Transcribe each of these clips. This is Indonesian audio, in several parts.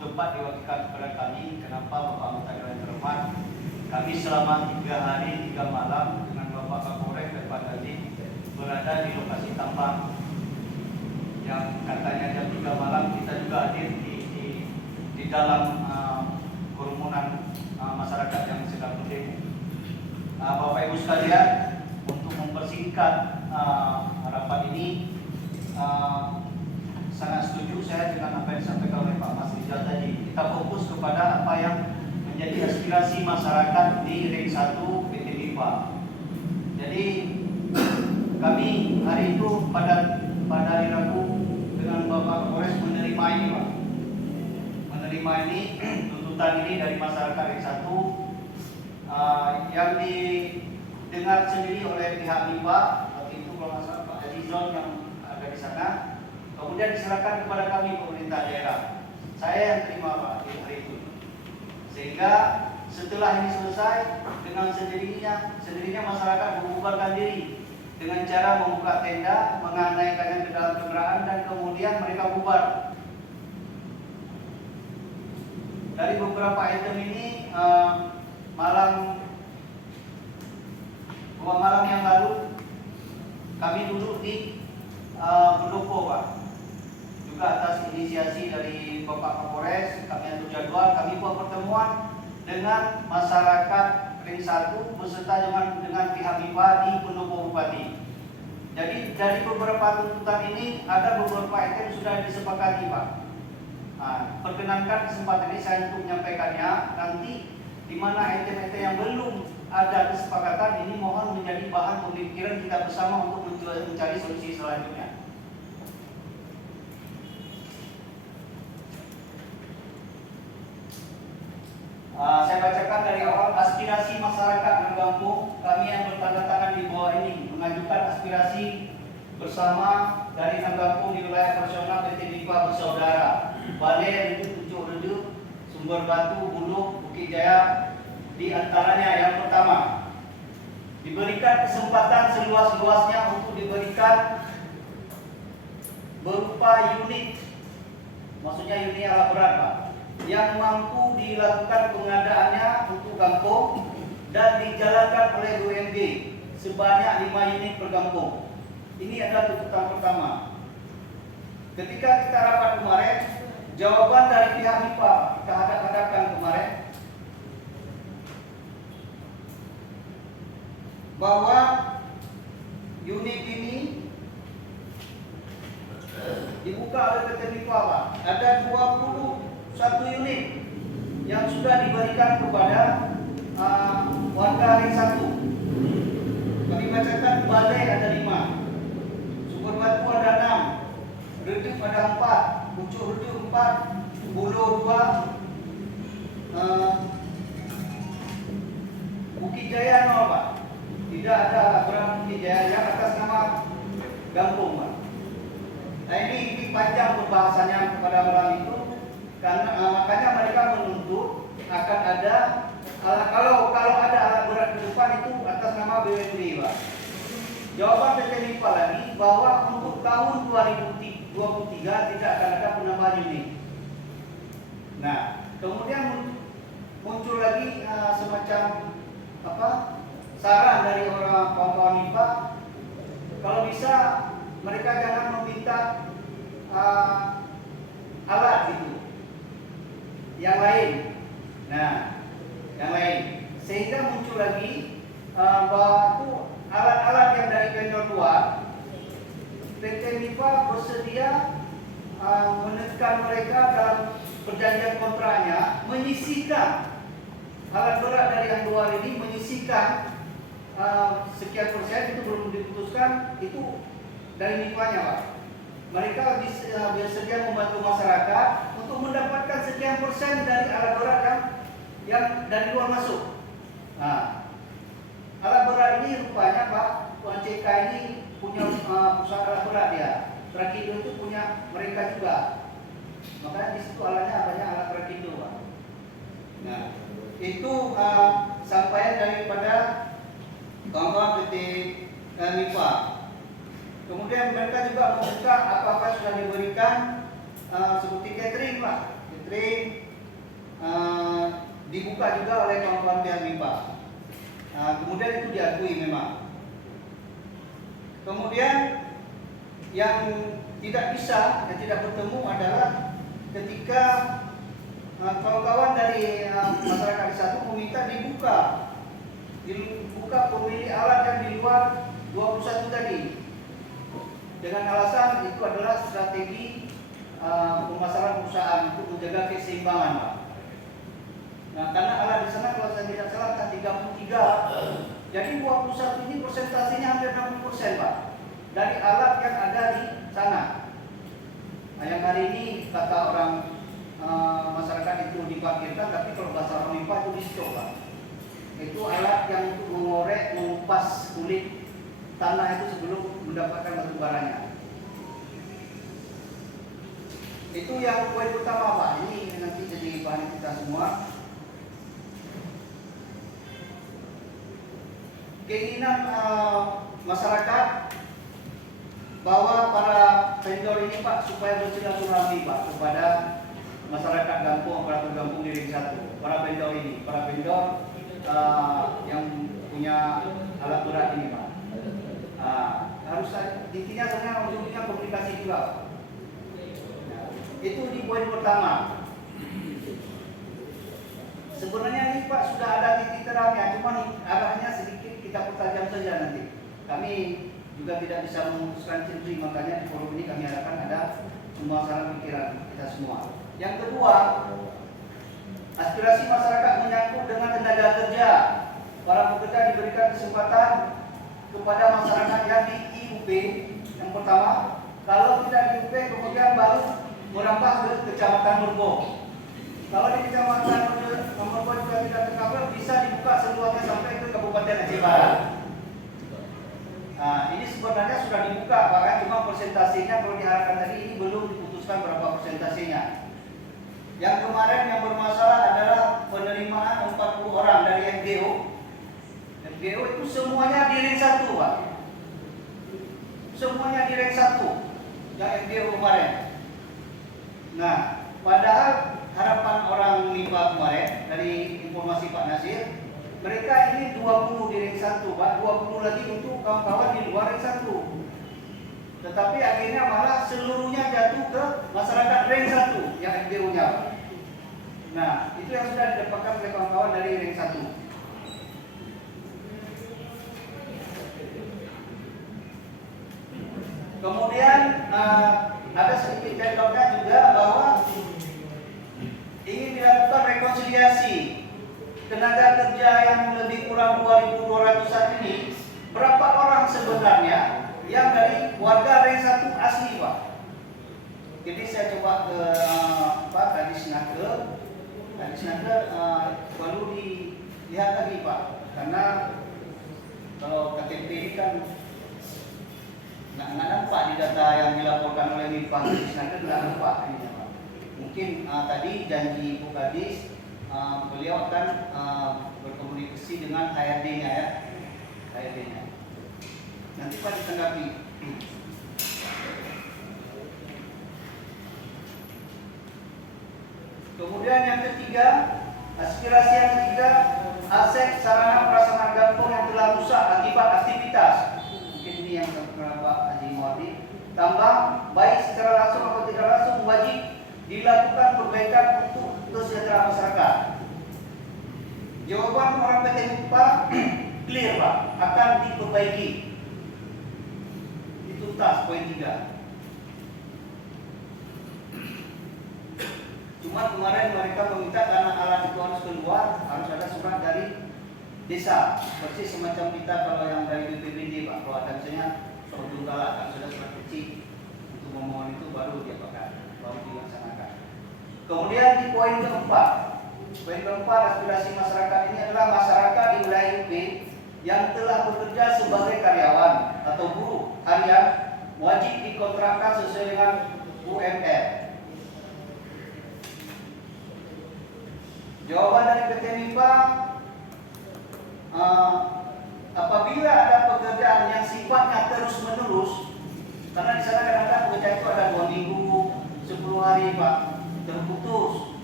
tepat diwakilkan kepada kami. Kenapa Bapak Anggota Dewan yang terhormat? Kami selama 3 hari 3 malam dengan Bapak Kapolres dan Pak Dandim berada di lokasi tambang yang katanya jam 3 malam kita juga hadir di dalam kerumunan masyarakat yang sedang berdemo. Bapak Ibu sekalian, untuk mempersingkat rapat ini, sangat setuju saya dengan apa yang disampaikan oleh Pak Mas Rizal tadi. Kita fokus kepada apa yang menjadi aspirasi masyarakat di Ring 1 PT MIPA. Jadi kami hari itu pada hari Rabu dengan Bapak Kapolres menerima ini, Pak. Menerima ini tuntutan ini dari masyarakat Ring 1 yang didengar sendiri oleh pihak MIPA. Waktu itu kalau nggak salah Pak Azizon yang ada di sana. Kemudian diserahkan kepada kami pemerintah daerah. Saya yang terima Pak di hari itu. Sehingga setelah ini selesai, dengan sendirinya masyarakat membubarkan diri dengan cara membuka tenda, mengandaikannya ke dalam kendaraan dan kemudian mereka bubar. Dari beberapa item ini dua malam yang lalu kami duduk di pendopo, Pak. Juga atas inisiasi dari Bapak Kapolres, kami atur jadwal, kami buat pertemuan dengan masyarakat Ring 1 beserta dengan pihak MIPA di pendopo Bupati. Jadi dari beberapa tuntutan ini ada beberapa item sudah disepakati, Pak. Perkenankan kesempatan ini saya untuk menyampaikannya. Nanti di mana item-item yang belum ada kesepakatan ini mohon menjadi bahan pemikiran kita bersama untuk mencari solusi selanjutnya. Saya bacakan dari awal aspirasi masyarakat Nanggampung. Kami yang bertanda tangan di bawah ini mengajukan aspirasi bersama dari Nanggampung di wilayah operasional PT MIPA bersaudara. Balai Redu, Pucuk Redu, Sumber Batu, Buluk, Bukit Jaya. Di antaranya yang pertama, diberikan kesempatan seluas-luasnya untuk diberikan berupa unit, maksudnya unit alat berat, Pak, yang mampu dilakukan pengadaannya untuk kampung dan dijalankan oleh BUMD sebanyak 5 unit per kampung. Ini adalah tuntutan pertama. Ketika kita rapat kemarin, jawaban dari pihak MIPA kita hadap-hadapkan kemarin bahwa unit ini dibuka oleh PT MIPA, Pak. Ada 21 unit yang sudah diberikan kepada warga Ring 1. Kami bacakan balai ada 5, Sumber Batu ada 6, Redu ada 4, Pucuk Redu 4, Buluk 2, Bukit Jaya 0, Pak. Tidak ada alat Bukit Jaya yang atas nama Gampung, Pak. Nah ini panjang pembahasannya pada malam itu, karena makanya mereka menuntut akan ada kalau ada alat berat ke depan itu atas nama BUMD, Pak. Jawaban PT MIPA lagi bahwa untuk tahun 2023 tidak akan ada penambahan unit. Nah, kemudian muncul lagi semacam saran dari orang kawan-kawan MIPA, kalau bisa mereka jangan meminta alat gitu, yang lain. Nah, yang lain, sehingga muncul lagi bahwa itu alat-alat yang dari vendor luar, PT MIPA bersedia menekan mereka dalam perjanjian kontraknya menyisihkan alat berat dari yang luar ini, menyisihkan sekian persen, itu belum diputuskan, itu dari MIPA-nya, Pak. Mereka bersedia membantu masyarakat untuk mendapatkan sekian persen dari alat berat yang dari luar masuk. Nah, alat berat ini rupanya, Pak, CK ini punya perusahaan alat berat ya. Trakindo itu punya mereka juga. Makanya di situ alatnya banyak alat Trakindo, Pak. Nah, itu sampaian daripada kawan-kawan PT MIPA. Kemudian mereka juga membuka apa-apa sudah diberikan seperti catering, Pak. Catering dibuka juga oleh kawan-kawan pihak MIPA. Nah, kemudian itu diakui memang. Kemudian yang tidak bisa, yang tidak bertemu adalah ketika kawan-kawan dari masyarakat di satu meminta dibuka pemilik alat yang di luar 21 tadi, dengan alasan itu adalah strategi pemasaran perusahaan untuk menjaga keseimbangan, Pak. Nah, karena alat di sana kalau saya tidak salah 33, jadi 21 ini persentasenya hampir 60%, Pak, dari alat yang ada di sana. Nah, yang hari ini kata orang masyarakat itu diparkirkan, tapi kalau bahasa orang MIPA itu di stop, Pak. Itu alat yang untuk mengorek, mengupas kulit tanah itu sebelum mendapatkan batu baranya. Itu yang poin pertama, Pak. Ini nanti jadi bahan kita semua. Keinginan masyarakat bahwa para vendor ini, Pak, supaya bersilaturahmi, Pak, kepada masyarakat kampung, aparatur kampung di Ring 1. Para vendor ini, para vendor yang punya alat berat ini, Pak. Harus intinya sebenarnya ujungnya komunikasi juga, Pak. Itu di poin pertama. Sebenarnya ini, Pak, sudah ada titik terangnya, cuma arahnya sedikit kita pertajam saja nanti. Kami juga tidak bisa memutuskan sendiri, makanya di forum ini kami harapkan ada pemasaran pikiran kita semua. Yang kedua, aspirasi masyarakat menyangkut dengan tenaga kerja. Para pekerja diberikan kesempatan kepada masyarakat yang di IUP. Yang pertama, kalau tidak di IUP kemudian baru merambah ke Kecamatan Merbau. Kalau di Kecamatan Merbau juga tidak tercover, bisa dibuka seluasnya sampai ke Kabupaten Aceh Barat. Nah, ini sebenarnya sudah dibuka, bahkan cuma persentasenya kalau diharapkan tadi ini belum diputuskan berapa persentasenya. Yang kemarin yang bermasalah adalah penerimaan 40 orang dari MGO. MGO itu semuanya di Ring 1, Pak. Semuanya di Ring 1 yang MGO kemarin. Nah, padahal harapan orang MIPA kemarin dari informasi Pak Nasir, mereka ini 20 di Ring 1, Pak, 20 lagi untuk kawan-kawan di luar Ring 1. Tetapi akhirnya malah seluruhnya jatuh ke masyarakat Ring 1 yang MGO-nya. Nah, itu yang sudah didapatkan oleh kawan-kawan dari Ring 1. Kemudian ada sedikit background-nya juga bahwa ingin dilakukan rekonsiliasi tenaga kerja yang lebih kurang 2.200 saat ini. Berapa orang sebenarnya yang dari warga Ring 1 asli, Pak? Jadi saya coba ke Kadisnaker perlu dilihat lagi, Pak, karena kalau KTP ini kan nggak nampak di data yang dilaporkan oleh MIPA Kadisnaker, nggak nampak ini, Pak. Mungkin tadi janji Bu Kadis, beliau akan berkomunikasi dengan HRD-nya ya, HRD-nya. Nanti Pak ditanggapi. Kemudian yang ketiga, aspirasi yang ketiga, aset sarana prasarana kampung yang telah rusak akibat aktivitas. Mungkin ini yang Pak Haji Muardi. Tambah, baik secara langsung atau tidak langsung, wajib dilakukan perbaikan untuk kesejahteraan masyarakat. Jawaban orang PT MIPA clear, Pak, akan diperbaiki. Itu tas poin 3. Cuma kemarin mereka meminta karena alat itu harus keluar, harus ada surat dari desa, persis semacam kita kalau yang dari BPBD, Pak. Kalau ada misalnya soal Donggala, kan sudah surat kecil untuk memohon itu baru dia pakai, baru dilaksanakan. Kemudian di poin keempat, aspirasi masyarakat ini adalah masyarakat di wilayah UP yang telah bekerja sebagai karyawan atau buruh harian wajib dikontrakkan sesuai dengan UMR. Jawaban dari PT MIPA, apabila ada pekerjaan yang sifatnya terus menerus, karena di sana kadang-kadang pekerja itu ada 2 minggu, 10 hari, Pak, terputus,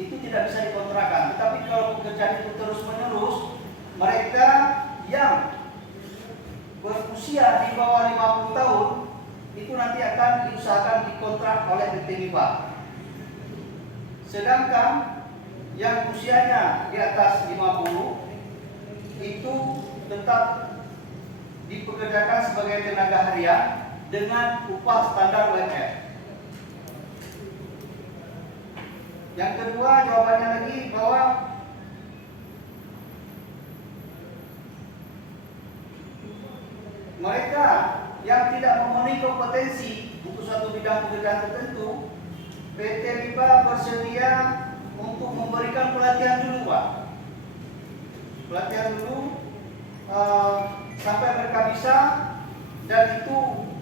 itu tidak bisa dikontrakkan. Tetapi dan itu terus menerus, mereka yang berusia di bawah 50 tahun itu nanti akan diusahakan dikontrak oleh PT MIPA. Sedangkan yang usianya di atas 50 itu tetap dipekerjakan sebagai tenaga harian dengan upah standar UMR. Yang kedua, jawabannya lagi bahwa mereka yang tidak memenuhi kompetensi untuk suatu bidang pekerjaan tertentu, PT MIPA bersedia untuk memberikan pelatihan dulu, Pak. Pelatihan dulu sampai mereka bisa, dan itu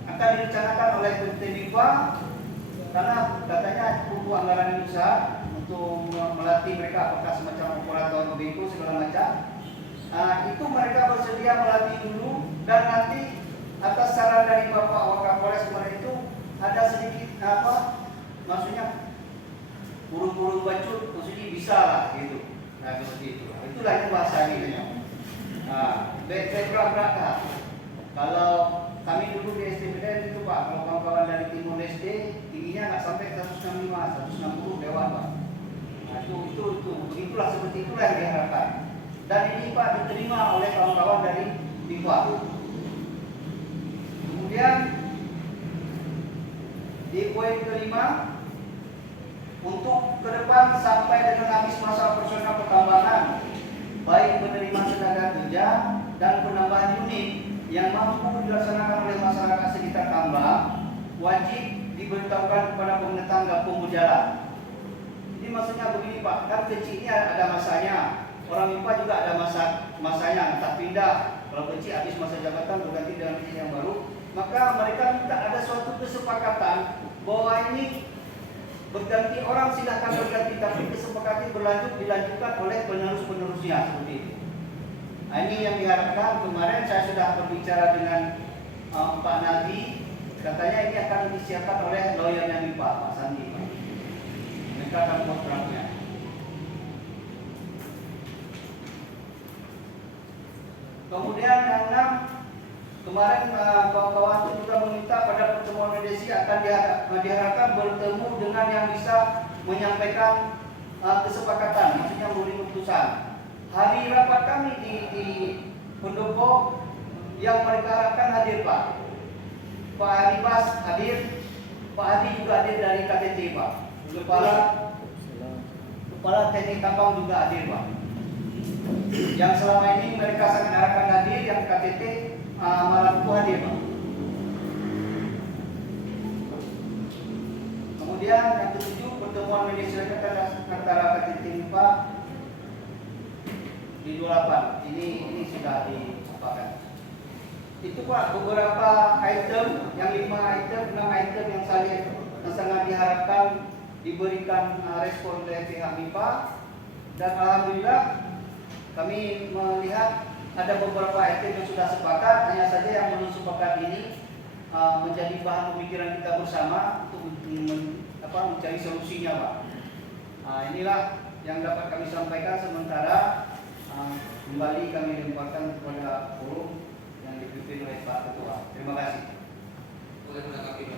akan direncanakan oleh PT MIPA karena katanya butuh anggaran yang besar untuk melatih mereka, apakah semacam operator beko segala macam. Itu mereka bersedia melatih dulu, dan nanti atas saran dari Bapak Wakapolres kemarin itu ada sedikit maksudnya burung-burung bacut, maksudnya bisa lah gitu. Nah seperti itu. Itulah yang bahasa ini. Background belakang. Kalau kami dulu di STPDN itu Pak, kalau kawan-kawan dari Timur Leste tingginya nggak sampai 165, 160 lewat Pak. Nah itu begitulah, seperti itulah yang diharapkan. Dan ini Pak diterima oleh kawan-kawan dari MIPA. Kemudian di poin kelima, untuk ke depan sampai dengan habis masa personal pertambangan, baik penerima tenaga kerja dan penambahan unit yang mampu dilaksanakan oleh masyarakat sekitar tambang, wajib diberitahukan kepada pemerintah kampung berjalan. Ini maksudnya begini Pak, kan kecil ini ada masanya. Orang MIPA juga ada masanya, entah pindah. Kalau kecil habis masa jabatan berganti dengan kecil yang baru, maka mereka minta ada suatu kesepakatan bahwa ini berganti orang, silahkan berganti, tapi kesepakatan dilanjutkan oleh penerusnya seperti itu. Nah, ini yang diharapkan. Kemarin saya sudah berbicara dengan Pak Nadi, katanya ini akan disiapkan oleh lawyernya MIPA, Pak Sandi. Mereka akan buat draftnya. Kemudian yang 6, kemarin kawan-kawan itu juga meminta pada pertemuan mediasi akan diharapkan bertemu dengan yang bisa menyampaikan kesepakatan, maksudnya memberi keputusan. Hari rapat kami di Pendopo yang mereka harapkan hadir Pak. Pak Aribas hadir, Pak Adi juga hadir dari KTT Pak. Kepala Teknik Tambang juga hadir Pak. Yang selama ini mereka sangat harapkan hadir, yang KTT malam itu hadir Pak. Kemudian yang ketujuh, pertemuan mediasi antara KTT MIPA di 28. Ini sudah diapakan. Itu Pak beberapa item, yang 5 item, 6 item yang sangat diharapkan diberikan respon dari pihak MIPA, dan alhamdulillah kami melihat ada beberapa item yang sudah sepakat. Hanya saja yang belum sepakat ini menjadi bahan pemikiran kita bersama untuk mencari solusinya Pak. Inilah yang dapat kami sampaikan sementara. Kembali kami lemparkan kepada forum yang dipimpin oleh Pak Ketua. Terima kasih. Boleh menanggapi Pak?